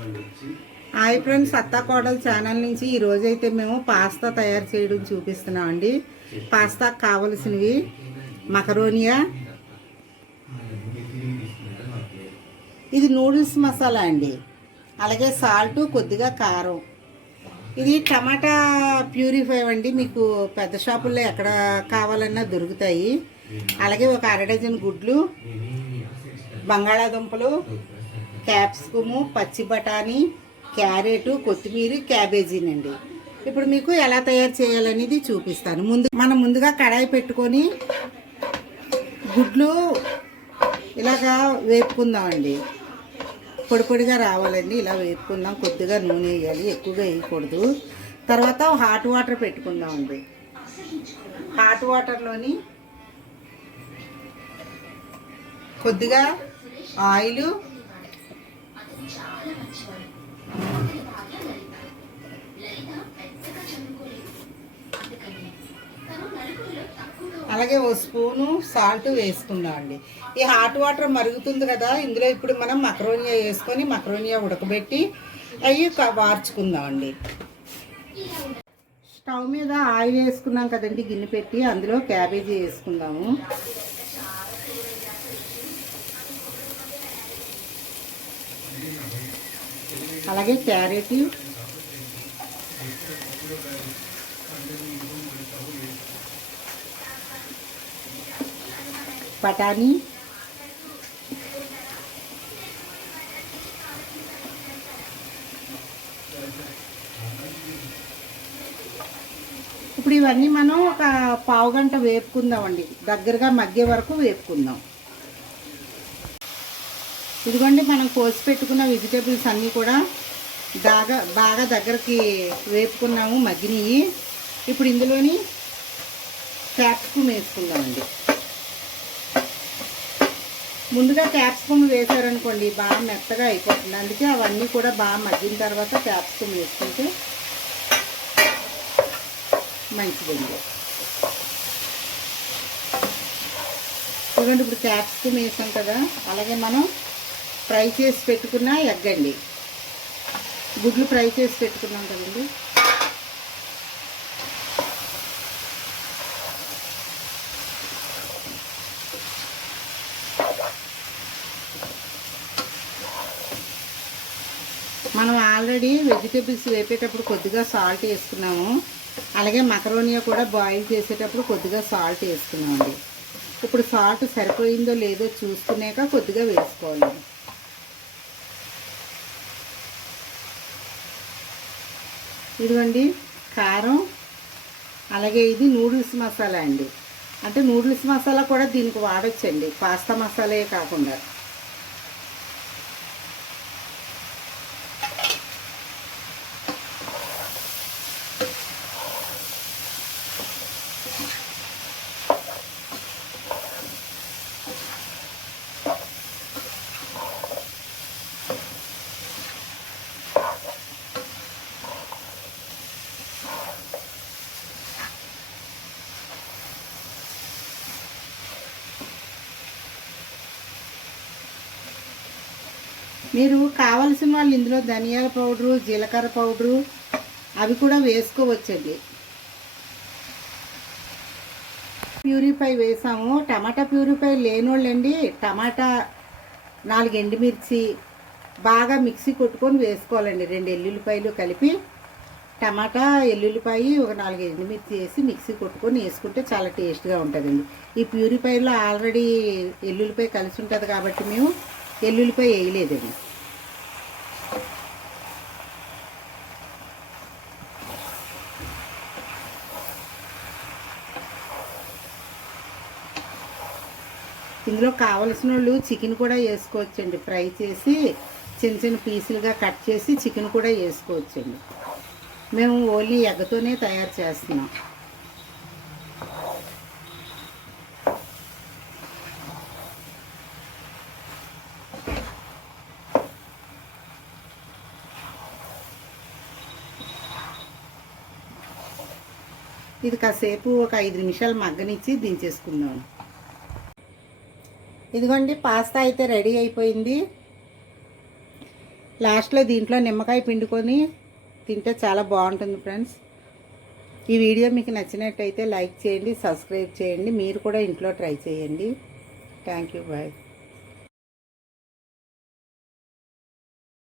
Hi friends, అత్తా కోడలు channel నుంచి ఈరోజైతే మేము పాస్తా తయారు చేయడం చూపిస్తున్నాం అండి. పాస్తాకు కావలసినవి మకరోనియా, ఇది నూడిల్స్ మసాలా అండి, అలాగే సాల్ట్, కొద్దిగా కారం, ఇది టమాటా ప్యూరిఫై అండి. మీకు పెద్ద షాపుల్లో ఎక్కడ కావాలన్నా దొరుకుతాయి. అలాగే ఒక అర డజన్ గుడ్లు, బంగాళాదుంపలు, క్యాప్సికము, పచ్చి బఠానీ, క్యారెట్, కొత్తిమీర, క్యాబేజీనండి. ఇప్పుడు మీకు ఎలా తయారు చేయాలనేది చూపిస్తాను. మనం ముందుగా కడాయి పెట్టుకొని గుడ్లు ఇలాగా వేపుకుందామండి. పొడి పొడిగా రావాలండి, ఇలా వేపుకుందాం. కొద్దిగా నూనె వేయాలి, ఎక్కువగా వేయకూడదు. తర్వాత హాట్ వాటర్ పెట్టుకుందామండి. హాట్ వాటర్లోని కొద్దిగా ఆయిల్, అలాగే ఓ స్పూను సాల్ట్ వేసుకుందాం అండి. ఈ హాట్ వాటర్ మరుగుతుంది కదా, ఇందులో ఇప్పుడు మనం మకరోనియా వేసుకొని మకరోనియా ఉడకబెట్టి అవి వార్చుకుందాం అండి. స్టవ్ మీద ఆయిల్ వేసుకున్నాం కదండి, గిన్నె పెట్టి అందులో క్యాబేజీ వేసుకుందాము. అలాగే క్యారెట్, బఠానీ, ఇప్పుడు ఇవన్నీ మనం ఒక పావు గంట వేపుకుందామండి, దగ్గరగా మగ్గే వరకు వేపుకుందాం. ఇదిగోండి, మనం కోసి పెట్టుకున్న వెజిటేబుల్స్ అన్నీ కూడా బాగా దగ్గరికి వేపుకున్నాము, మగ్గినవి. ఇప్పుడు ఇందులోని క్యాప్సికమ్ వేసుకుందామండి. ముందుగా క్యాప్సికమ్ వేసారనుకోండి బాగా మెత్తగా అయిపోతుంది, అందుకే అవన్నీ కూడా బాగా మగ్గిన తర్వాత క్యాప్సికమ్ వేసుకుంటే మంచిదండి. చూడండి, ఇప్పుడు క్యాప్సికమ్ వేసాం కదా, అలాగే మనం ఫ్రై చేసి పెట్టుకున్న ఎగ్ అండి, గుడ్లు ఫ్రై చేసి పెట్టుకున్నాం కదండి, మనం ఆల్రెడీ వెజిటేబుల్స్ వేపేటప్పుడు కొద్దిగా సాల్ట్ వేసుకున్నాము. అలాగే మకరోనియా కూడా బాయిల్ చేసేటప్పుడు కొద్దిగా సాల్ట్ వేసుకున్నామండి. ఇప్పుడు సాల్ట్ సరిపోయిందో లేదో చూసుకున్నాక కొద్దిగా వేసుకోవాలి. ఇదిగోండి కారం, అలాగే ఇది నూడిల్స్ మసాలా అండి. అంటే నూడిల్స్ మసాలా కూడా దీనికి వాడచ్చండి, పాస్తా మసాలా కాకుండా. మీరు కావలసిన వాళ్ళు ఇందులో ధనియాల పౌడరు, జీలకర్ర పౌడరు అవి కూడా వేసుకోవచ్చండి. ప్యూరిఫై వేసాము. టమాటా ప్యూరిఫై లేనోళ్ళండి, టమాటా 4 ఎండుమిర్చి బాగా మిక్సీ కొట్టుకొని వేసుకోవాలండి. 2 ఎల్లుల్లిపాయలు కలిపి టమాటా, ఎల్లుల్లిపాయ, ఒక 4 ఎండుమిర్చి వేసి మిక్సీ కొట్టుకొని వేసుకుంటే చాలా టేస్ట్గా ఉంటుందండి. ఈ ప్యూరిఫైలో ఆల్రెడీ ఎల్లుల్లిపాయ కలిసి ఉంటుంది కాబట్టి మేము ఎల్లుల్లిపాయ వేయలేదండి. ఇందులో కావలసిన వాళ్ళు చికెన్ కూడా వేసుకోవచ్చండి, ఫ్రై చేసి చిన్న చిన్న పీసులుగా కట్ చేసి చికెన్ కూడా వేసుకోవచ్చండి. మేము ఓన్లీ ఎగ్గతోనే తయారు చేస్తున్నాం. ఇది కాసేపు ఒక 5 నిమిషాలు మగ్గనిచ్చి దించేసుకుందాం. ఇదిగోండి పాస్తా అయితే రెడీ అయిపోయింది. లాస్ట్లో దీంట్లో నిమ్మకాయ పిండుకొని తింటే చాలా బాగుంటుంది ఫ్రెండ్స్. ఈ వీడియో మీకు నచ్చినట్టయితే లైక్ చేయండి, సబ్స్క్రైబ్ చేయండి. మీరు కూడా ఇంట్లో ట్రై చేయండి. Thank you. బాయ్.